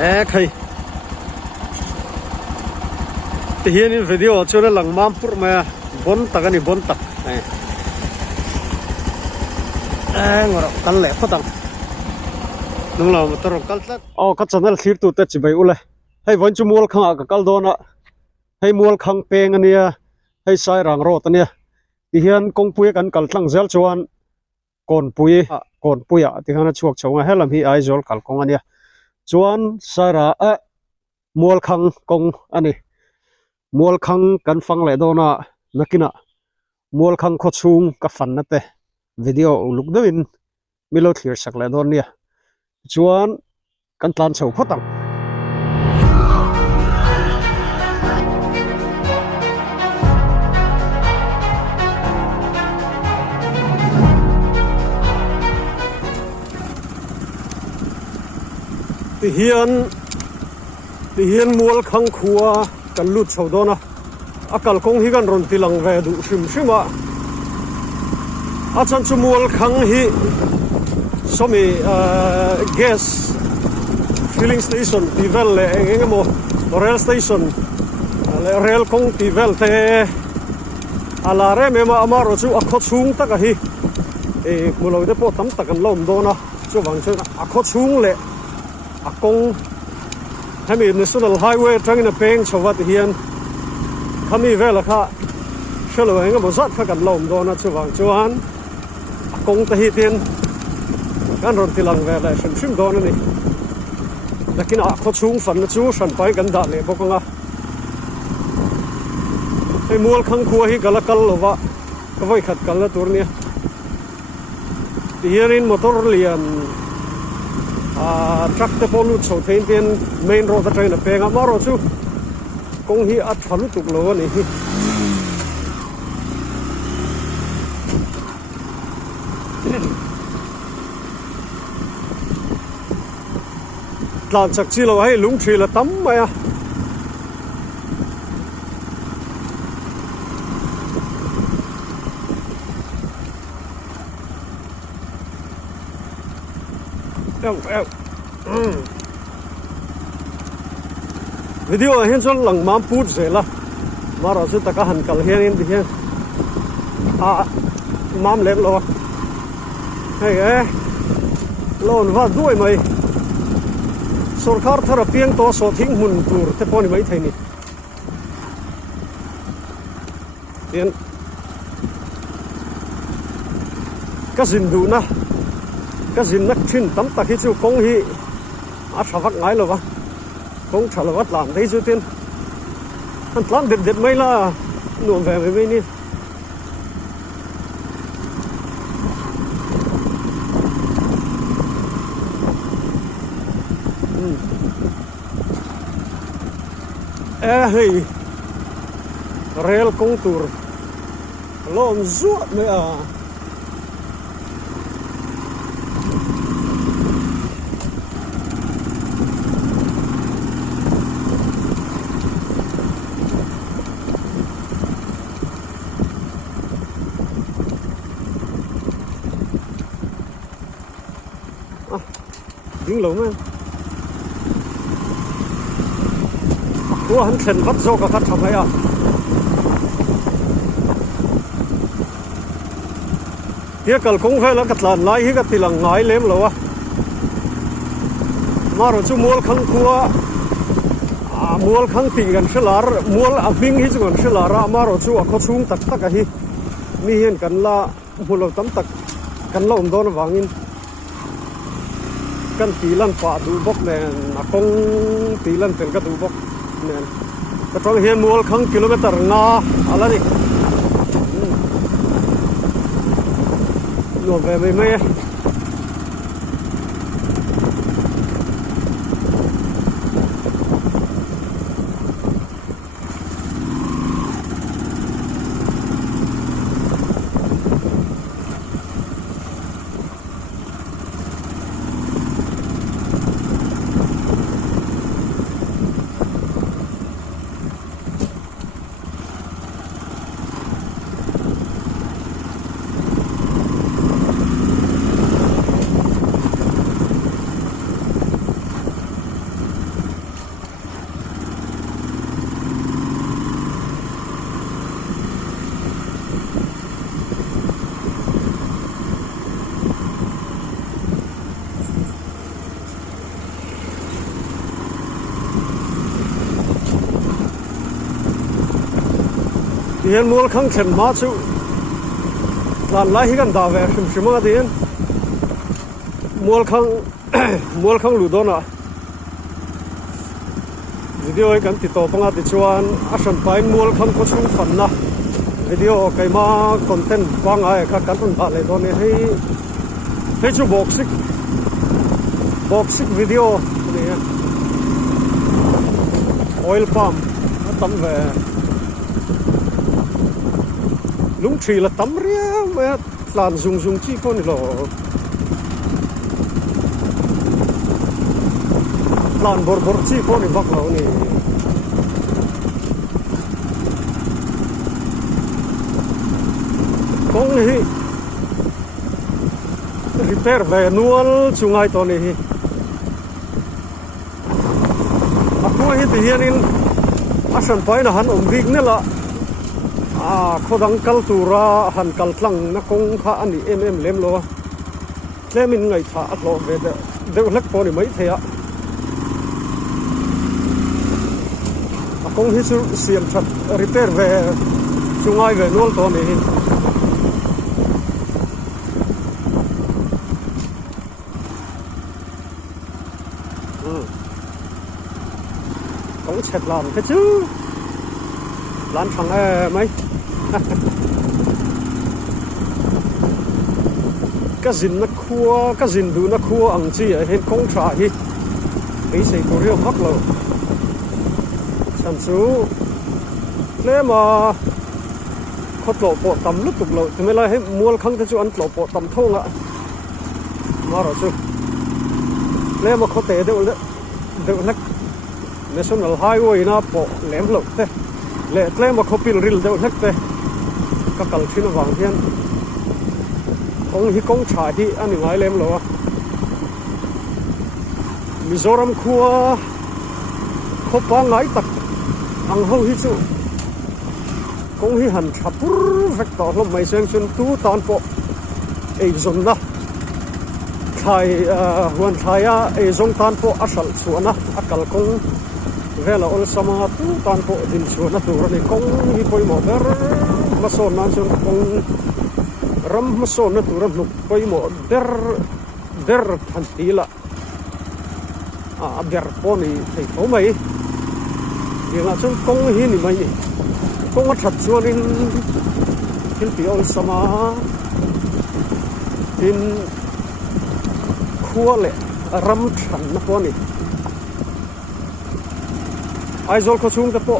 khay thì hiện in video cho nó lằng mam pur mà bon tak ani bon tak ngor kal le phatang nung la motor kal tlat ka channel clear tu te chibai ule hei von chu mol khang ka kal dona hei mol khang peng ania hei sai rang ro tania ti hian kong pui kan kal tlang zel chuan kon pui a ti hana chuak chawng a helam hi ai zol kal kong ania chuan sara a mol khang kong ani mol khang kan phang le dona nakina mol khang kho chung ka fan na te video luk dawin milo clear sak le don nia chuan kan tlan chho phatang ti hian mol khang khuwa kan lut chho dona akal kong hi kan ron tilang ve du shima achan chu mol khang hi somi gas filling station tivel le engemo rail station le rail kong tivel te alare mema amaro chu akho chung taka hi mulo de po tam takan lom dona chu wang chu akho chung le akong hemi national highway tangina peng chawat hian khami vela kha shalo engemo zat kha kan lom dona chu wang chuan akong ta hi ten kan ron tilang vela shim dona ni lakin akho chung fan na chu san pai kan da le bokonga hei mual khang khuwa hi galakal lova ka voi khat kal na turnia hianin motor lian truck te polu chho thein ten main road a train a penga maro chu kong hi a thalu tuk lo ani hi tlan chak chi lo hai lung thri la tam maya video hiện son lang mam put zela maro su taka han kal hian in hian mam lem lo hey lon va duai mai sarkar thara piang to so thing mun tur te poni mai thaini hian ka zin du na cái gì nó thìn tắm ta khi chú công hi sao vắt ngái rồi vâng công trả lời vắt làm thấy chú tiên anh làm đẹp mấy là nuông về với mình hey rail công tour lom ruột mới à dính lắm của hắn thèn vắt dâu cả khát thầm hay à tiếc cả cũng phải là cắt làn lái hết cái tilang ngái lém rồi à mà rồi chú mua khăn cua mua khăn tì gần sẽ là mua binh hết chứ gần sẽ là mà rồi chú có xuống tắc tắc cái mi hiền cần là mua lâu tắm tắc cần lâu đó nó vàng in kan tilan pa du bok nen akong tilan tel ka du bok nen ka tong hian mual khang kilometer nga ala ni no ve me hiện mua khăng chân má chú lan lại hi kan da về sim sim mà tiền mua khăng lù đó nè video ấy kan tito panga ti chuan asan pain mua khăng có chung phần na video cái mà content quang ai các kan tun ba le đó này hay chú box video này oil palm nó tắm về lúng trì là tắm riêng mà làm dùng chi con này rồi làm bor chi con này vắt lâu này con này repair về nuôi chung ai to này aku hi hianin asan paina han omrik nela khodang kaltura han kaltlang na kong kha ani lem lo tlemin ngai tha atlo ve de lek poni mai thea akong hi su siam that repair ve chungai ve nol to ni cũng chẹp làm cái chứ lan thằng mấy cái gìn nó khua cái gìn đủ nó khua ăn chi ở hiện công trả hi ấy sẽ có riêng mắc lâu sản xuất nếu mà khót lộ bộ tầm lúc tục lộ thì mới lại hết mua khăng thế chứ ăn lộ bộ tầm thô ạ mà rồi chứ nếu mà khót tệ đều lắc National Highway na po lem lo te le tle ma khopil ril deuh hek te ka kal thina wang hian kong tha hi ani ngai lem lo Mizoram khua khopa ngai tak ang ho hi chu kong hi han thapur vek to hlom mai seng chun tu tan po ei zon na thai huan thaya ei zong tan po asal chuana akal kong vela ol sama tu tan po din chuana tu ran kong hi poi mo ber mason nan chun kong ram mason na tu ran nuk poi mo der than tila ber poni thei ko mai dinga chun kong hi ni mai kong that chuan in pi ol sama in khuale ram than na poni aizol ko chung ta po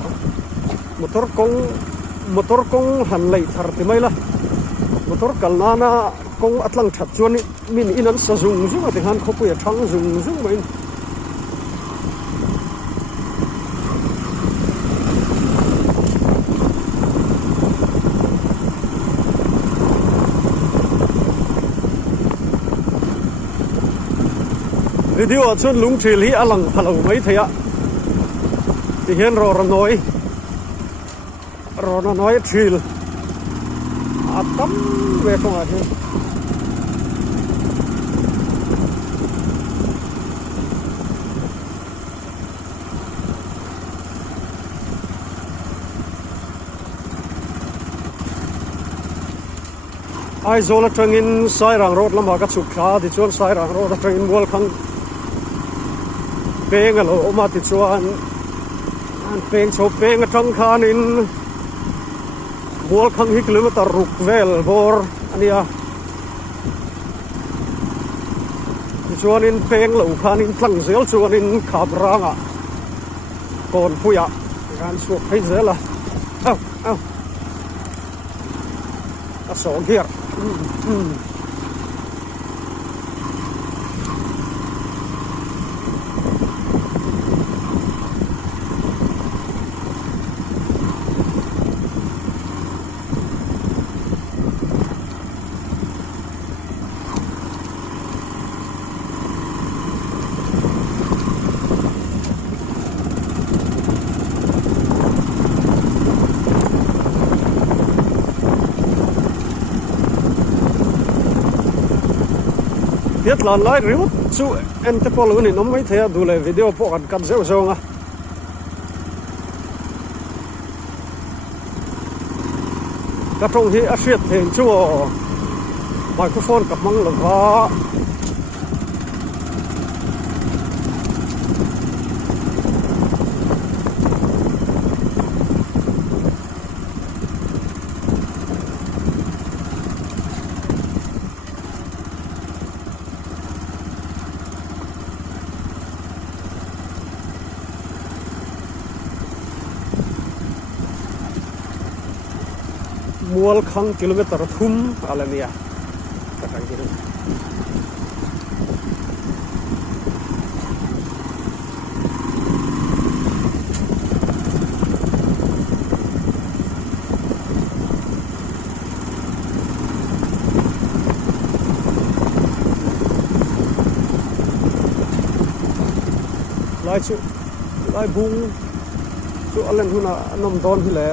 motor kong han lei thar ti mai la motor kalnana kong atlang that chuan min inan sa zung ati han khopu ya thang zung mai video chuan lung thil hi alang phalo mai theya thì hiện rồi nó nói thil tắm về không à thế ai zola trangin sai rang road lama ka chuk kha ti chuan sai rang road trangin wal khang pengalo oma ti chuan an peng cho peng atang khan in wal khang hi kilometer ruk vel bor ania ti chuan in peng lo khan in tlang zel chuan in khap ranga kon puya gan suak phei zela au a so gear biết là lại riu chú em cái polo này nó mới thấy đủ lại video bộ gần cắt dễ dàng à cái trong hi a hriat theng chu microphone ka mang lova mual khang kilometer thum alania katang kiri lai bung chu alen huna nom don hi le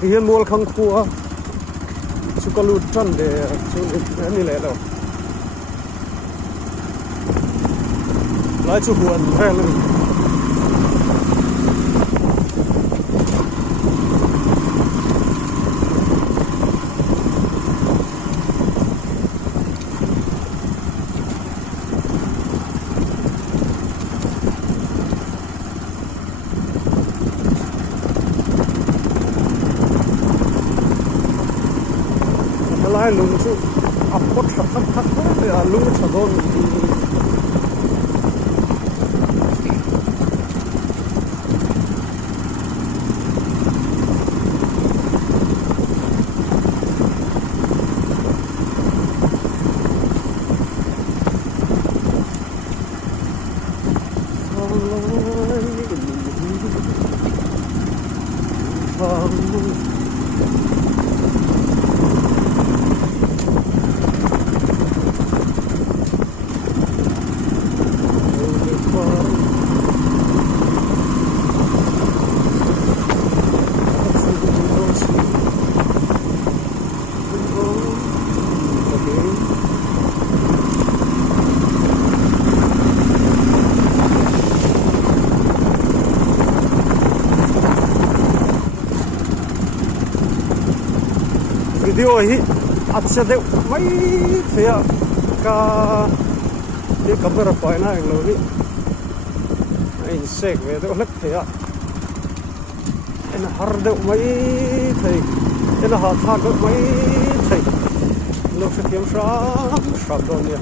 thì hiện mua khang khua chú có lụt chân để chú đi lẽ đâu lại chú buồn thế lên lai lung chu apot thak thak thak lung thadon video hi atse de mai thea ka ye camera paina lo ni ai sek ve de lek thea en har de mai thei en ha tha de mai thei lo se tiam sha don ya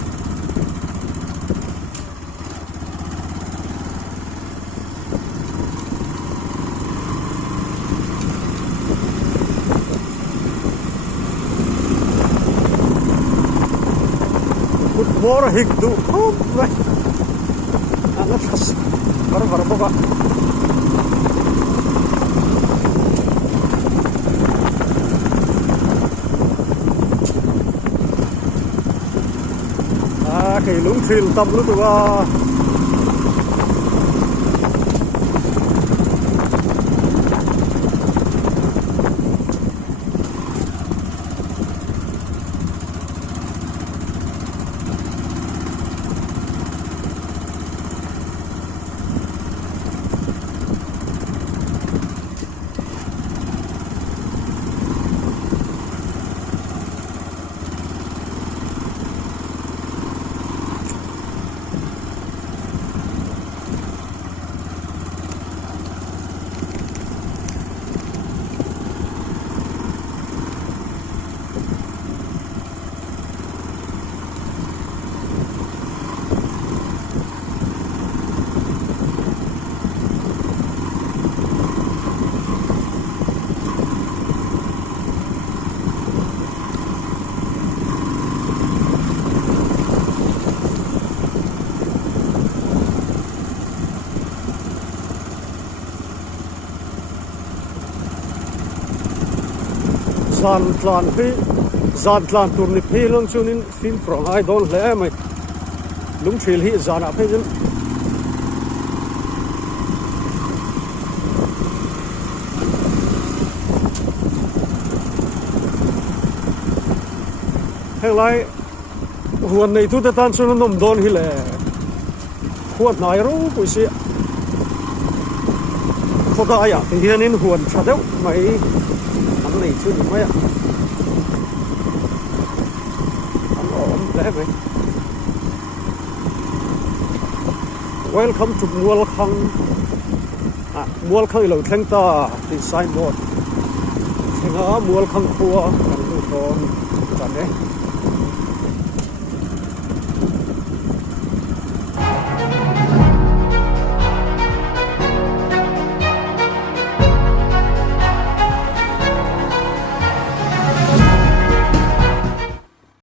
more hik du oh my ana tas bar boga cái lũng thuyền tâm lúc đó zan tlan tur ni phi long chunin film from I don't le mai lung thil hi zan a phejin helai huan nei tu te tan chun nom don hi le huat nai ro pu si khoda ya hianin huan thadeu mai này chưa được mấy ạ ăn ổn đấy vậy welcome to Mual Khang lo thleng ta the signboard thenga Mual Khang khua kan lu ton chan ne